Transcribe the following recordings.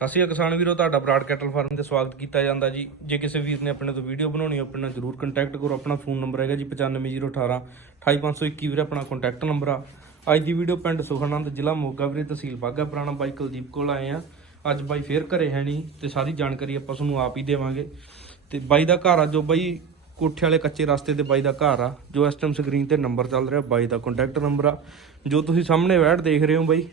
ਸਤਿ ਸ਼੍ਰੀ ਅਕਾਲ ਕਿਸਾਨ ਵੀਰੋ, ਤੁਹਾਡਾ ਬਰਾਡ ਕੈਟਲ ਫਾਰਮ ਤੇ ਸਵਾਗਤ ਕੀਤਾ ਜਾਂਦਾ ਜੀ। ਜੇ ਕਿਸੇ ਵੀਰ ਨੇ ਆਪਣੇ ਤੋਂ ਵੀਡੀਓ ਬਣਾਉਣੀ ਹੋ, ਆਪਣੇ ਨਾਲ ਜਰੂਰ ਕੰਟੈਕਟ ਕਰੋ। ਆਪਣਾ ਫੋਨ ਨੰਬਰ ਹੈਗਾ ਜੀ 95018 28521 ਵੀਰੇ, ਆਪਣਾ ਕੰਟੈਕਟ ਨੰਬਰ ਆ। ਅੱਜ ਦੀ ਵੀਡੀਓ ਪਿੰਡ ਸੁਖਨੰਦ ਜ਼ਿਲ੍ਹਾ ਮੋਗਾ ਵੀਰੇ, ਤਹਿਸੀਲ ਬਾਗਾ ਪੁਰਾਣਾ ਬਾਈ ਕੁਲਦੀਪ ਕੋਲ ਆਏ ਆ ਅੱਜ ਬਾਈ ਫੇਰ ਘਰੇ ਹੈ ਨਹੀਂ ਤੇ ਸਾਰੀ ਜਾਣਕਾਰੀ ਆਪਾਂ ਤੁਹਾਨੂੰ ਆਪ ਹੀ ਦੇਵਾਂਗੇ। ਤੇ ਬਾਈ ਦਾ ਘਰ ਆ ਜੋ ਬਾਈ ਕੋਠੇ ਵਾਲੇ ਕੱਚੇ ਰਸਤੇ ਤੇ ਬਾਈ ਦਾ ਘਰ ਆ, ਜੋ ਇਸ ਟਾਈਮ ਸਕਰੀਨ ਤੇ ਨੰਬਰ ਚੱਲ ਰਿਹਾ, ਬਾਈ ਦਾ ਕੰਟੈਕਟ ਨੰਬਰ ਆ। ਜੋ ਤੁਸੀਂ ਸਾਹਮਣੇ ਵੈਟ ਦੇਖ ਰਹੇ ਹੋ ਬਾਈ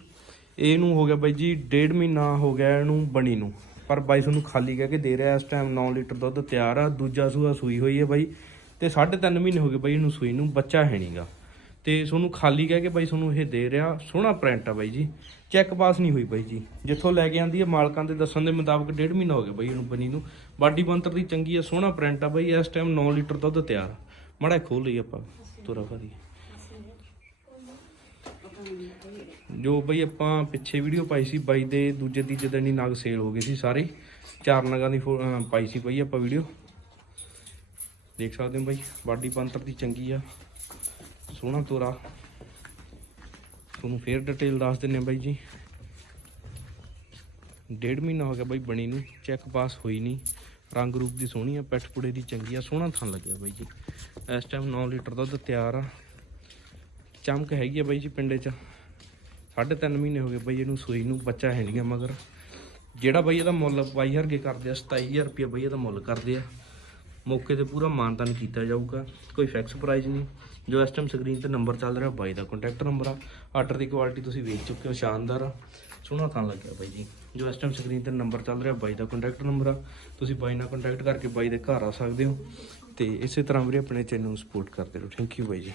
ਇਹਨੂੰ ਹੋ ਗਿਆ ਬਾਈ ਜੀ, ਡੇਢ ਮਹੀਨਾ ਹੋ ਗਿਆ ਇਹਨੂੰ ਬਣੀ ਨੂੰ। ਪਰ ਬਾਈ ਤੁਹਾਨੂੰ ਖਾਲੀ ਕਹਿ ਕੇ ਦੇ ਰਿਹਾ, ਇਸ ਟਾਈਮ 9 ਲੀਟਰ ਦੁੱਧ ਤਿਆਰ ਆ, ਦੂਜਾ ਸੂਆ ਸੂਈ ਹੋਈ ਹੈ ਬਾਈ। ਤੇ 3.5 ਮਹੀਨੇ ਹੋ ਗਏ ਬਾਈ ਇਹਨੂੰ ਸੂਈ ਨੂੰ, ਬੱਚਾ ਹੈ ਨਹੀਂਗਾ ਤੇ ਤੁਹਾਨੂੰ ਖਾਲੀ ਕਹਿ ਕੇ ਬਾਈ ਤੁਹਾਨੂੰ ਇਹ ਦੇ ਰਿਹਾ, ਸੋਹਣਾ ਪ੍ਰਿੰਟ ਆ ਬਾਈ ਜੀ। ਚੈੱਕ ਪਾਸ ਨਹੀਂ ਹੋਈ ਬਾਈ ਜੀ। ਜਿੱਥੋਂ ਲੈ ਕੇ ਆਂਦੀ ਹੈ ਮਾਲਕਾਂ ਦੇ ਦੱਸਣ ਦੇ ਮੁਤਾਬਕ ਡੇਢ ਮਹੀਨਾ ਹੋ ਗਿਆ ਬਾਈ ਇਹਨੂੰ ਬਣੀ ਨੂੰ। ਬਾਡੀ ਬੰਤਰ ਦੀ ਚੰਗੀ ਆ, ਸੋਹਣਾ ਪ੍ਰਿੰਟ ਆ ਬਾਈ, ਇਸ ਟਾਈਮ 9 ਲੀਟਰ ਦੁੱਧ ਤਿਆਰ ਮੜਾ ਖੋਲ ਲਈ ਆਪਾਂ, ਤੁਰਾ ਭਾਰੀ। ਜੋ ਬਈ ਆਪਾਂ ਪਿੱਛੇ ਵੀਡੀਓ ਪਾਈ ਸੀ ਬਾਈ ਦੇ ਦੂਜੇ ਤੀਜੇ ਦਿਨ ਹੀ ਨਗ ਸੇਲ ਹੋ ਗਏ ਸੀ ਸਾਰੇ। ਚਾਰ ਨਗਾਂ ਦੀ ਫੋ- ਪਾਈ ਸੀ ਬਈ ਆਪਾਂ ਵੀਡੀਓ। ਦੇਖ ਸਕਦੇ ਹੋ ਬਾਈ ਬਾਡੀ ਪੰਤਰ ਦੀ ਚੰਗੀ ਆ। ਸੋਹਣਾ ਤੋਰਾ। ਤੁਹਾਨੂੰ ਫੇਰ ਡਿਟੇਲ ਦੱਸ ਦਿੰਨੇ ਬਾਈ ਜੀ। ਡੇਢ ਮਹੀਨਾ ਹੋ ਗਿਆ ਬਾਈ ਬਣੀ ਨੂੰ ਚੈੱਕ ਪਾਸ ਹੋਈ ਨਹੀਂ। ਰੰਗ ਰੂਪ ਦੀ ਸੋਹਣੀ ਆ, ਪੈਠ ਪੁੜੇ ਦੀ ਚੰਗੀ ਆ, ਸੋਹਣਾ ਥਣ ਲੱਗਿਆ ਬਾਈ ਜੀ। ਇਸ ਟਾਈਮ 9 ਲੀਟਰ ਦੁੱਧ ਤਿਆਰ ਆ। ਚਮਕ ਹੈਗੀ ਆ ਬਾਈ ਜੀ ਪਿੰਡੇ 'ਚ। ਸਾਢੇ ਤਿੰਨ ਮਹੀਨੇ ਹੋ ਗਏ ਬਾਈ ਇਹਨੂੰ ਸੂਈ ਨੂੰ, ਬੱਚਾ ਹੈ ਨਹੀਂਗਾ ਮਗਰ। ਜਿਹੜਾ ਬਾਈ ਇਹਦਾ ਮੁੱਲ ਬਾਈ ਹਰਗੇ ਕਰਦੇ ਆ 27000 ਰੁਪਏ ਬਾਈ ਇਹਦਾ ਮੁੱਲ ਕਰਦੇ ਆ। ਮੌਕੇ ਤੇ ਪੂਰਾ ਮਾਨਤਾਨ ਕੀਤਾ ਜਾਊਗਾ, ਕੋਈ ਫਿਕਸ ਪ੍ਰਾਈਸ ਨਹੀਂ। ਜੋ ਇਸ ਟਾਈਮ ਸਕਰੀਨ ਤੇ ਨੰਬਰ ਚੱਲ ਰਿਹਾ, ਬਾਈ ਦਾ ਕੰਟੈਕਟ ਨੰਬਰ ਆ। ਆਰਡਰ ਦੀ ਕੁਆਲਿਟੀ ਤੁਸੀਂ ਵੇਖ ਚੁੱਕੇ ਹੋ, ਸ਼ਾਨਦਾਰ ਆ। ਸੋਹਣਾ ਤਾਂ ਲੱਗਿਆ ਬਾਈ ਜੀ। ਜੋ ਇਸ ਟਾਈਮ ਸਕਰੀਨ ਤੇ ਨੰਬਰ ਚੱਲ ਰਿਹਾ, ਬਾਈ ਦਾ ਕੰਟੈਕਟ ਨੰਬਰ ਆ। ਤੁਸੀਂ ਬਾਈ ਨਾਲ ਕੰਟੈਕਟ ਕਰਕੇ ਬਾਈ ਦੇ ਘਰ ਆ ਸਕਦੇ ਹੋ। ਤੇ ਇਸੇ ਤਰ੍ਹਾਂ ਵੀਰੇ ਆਪਣੇ ਚੈਨਲ ਨੂੰ ਸਪੋਰਟ ਕਰਦੇ ਰਹੋ। ਥੈਂਕ ਯੂ ਬਾਈ ਜੀ।